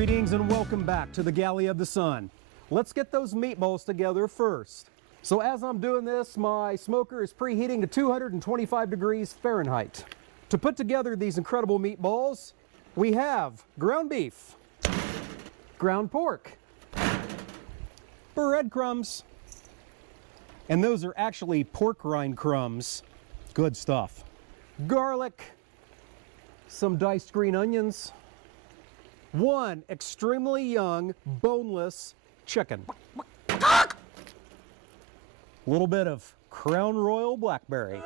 Greetings and welcome back to the Galley of the Sun. Let's get those meatballs together first. So as I'm doing this, my smoker is preheating to 225 degrees Fahrenheit. To put together these incredible meatballs, we have ground beef, ground pork, breadcrumbs, and those are actually pork rind crumbs. Good stuff. Garlic, some diced green onions, one extremely young, boneless chicken. A little bit of Crown Royal Blackberry.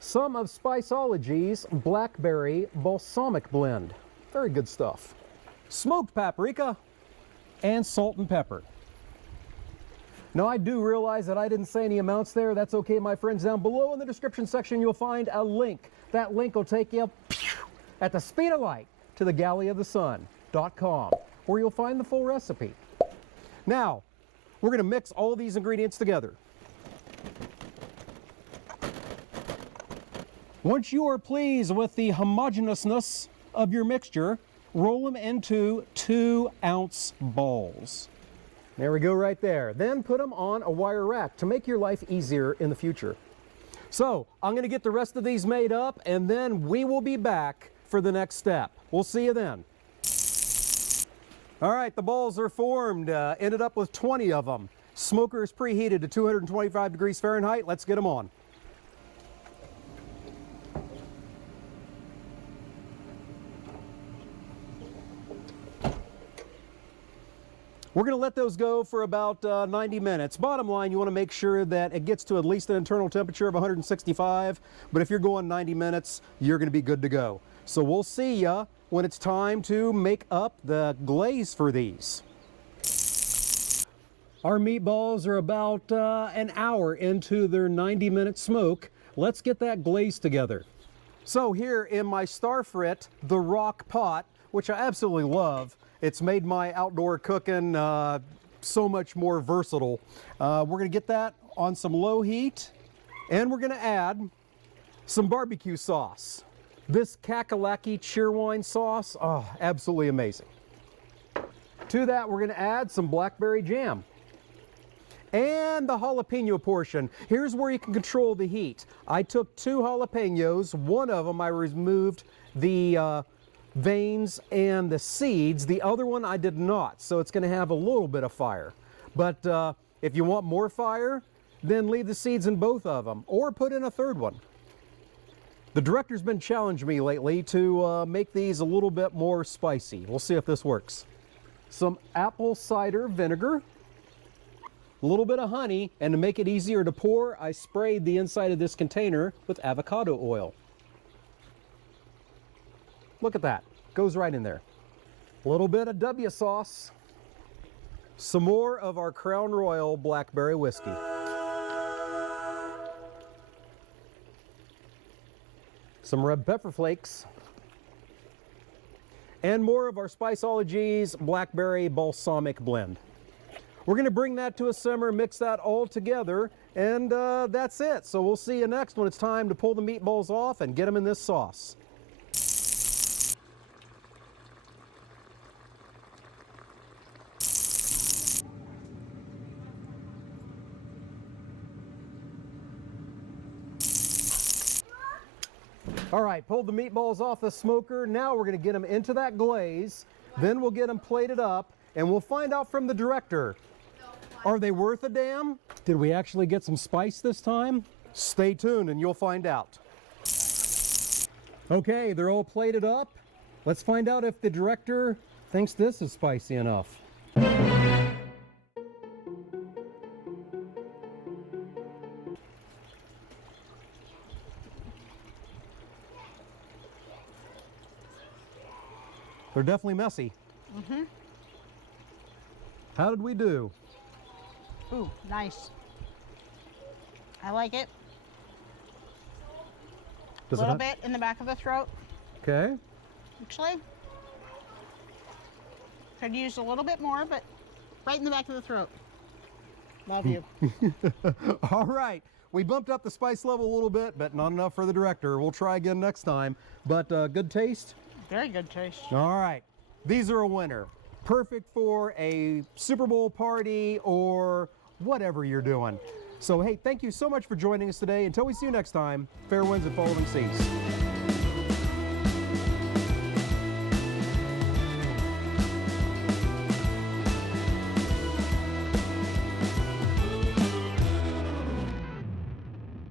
Some of Spiceology's Blackberry Balsamic Blend. Very good stuff. Smoked paprika and salt and pepper. Now I do realize that I didn't say any amounts there. That's okay, my friends. Down below in the description section you'll find a link. That link will take you at the speed of light to the galleyofthesun.com, where you'll find the full recipe. Now, we're going to mix all of these ingredients together. Once you are pleased with the homogeneousness of your mixture, roll them into 2-ounce balls. There we go right there. Then put them on a wire rack to make your life easier in the future. So I'm going to get the rest of these made up and then we will be back for the next step. We'll see you then. All right, the balls are formed. Ended up with 20 of them. Smoker is preheated to 225 degrees Fahrenheit. Let's get them on. We're going to let those go for about 90 minutes. Bottom line, you want to make sure that it gets to at least an internal temperature of 165, but if you're going 90 minutes, you're going to be good to go. So we'll see ya when it's time to make up the glaze for these. Our meatballs are about an hour into their 90-minute smoke. Let's get that glaze together. So here in my Starfrit, the rock pot, which I absolutely love, it's made my outdoor cooking so much more versatile. We're going to get that on some low heat, and we're going to add some barbecue sauce. This Kakalaki cheerwine sauce, oh, absolutely amazing. To that, we're going to add some blackberry jam. And the jalapeno portion. Here's where you can control the heat. I took 2 jalapenos. One of them I removed the veins and the seeds. The other one I did not, so it's going to have a little bit of fire. But if you want more fire, then leave the seeds in both of them or put in a third one. The director's been challenging me lately to make these a little bit more spicy. We'll see if this works. Some apple cider vinegar, a little bit of honey, and to make it easier to pour, I sprayed the inside of this container with avocado oil. Look at that, goes right in there. A little bit of W sauce, some more of our Crown Royal Blackberry Whisky. Some red pepper flakes, and more of our Spiceology's Blackberry Balsamic Blend. We're going to bring that to a simmer, mix that all together, and that's it. So we'll see you next when it's time to pull the meatballs off and get them in this sauce. All right, pulled the meatballs off the smoker. Now we're going to get them into that glaze. Then we'll get them plated up, and we'll find out from the director. Are they worth a damn? Did we actually get some spice this time? Stay tuned and you'll find out. Okay, they're all plated up. Let's find out if the director thinks this is spicy enough. They're definitely messy. Mm-hmm. How did we do? Ooh, nice. I like it. A little bit in the back of the throat. Okay. Actually, could use a little bit more, but right in the back of the throat. Love you. All right. We bumped up the spice level a little bit, but not enough for the director. We'll try again next time. But good taste? Very good taste. All right. These are a winner. Perfect for a Super Bowl party or whatever you're doing. So, hey, thank you so much for joining us today. Until we see you next time, fair winds and following seas.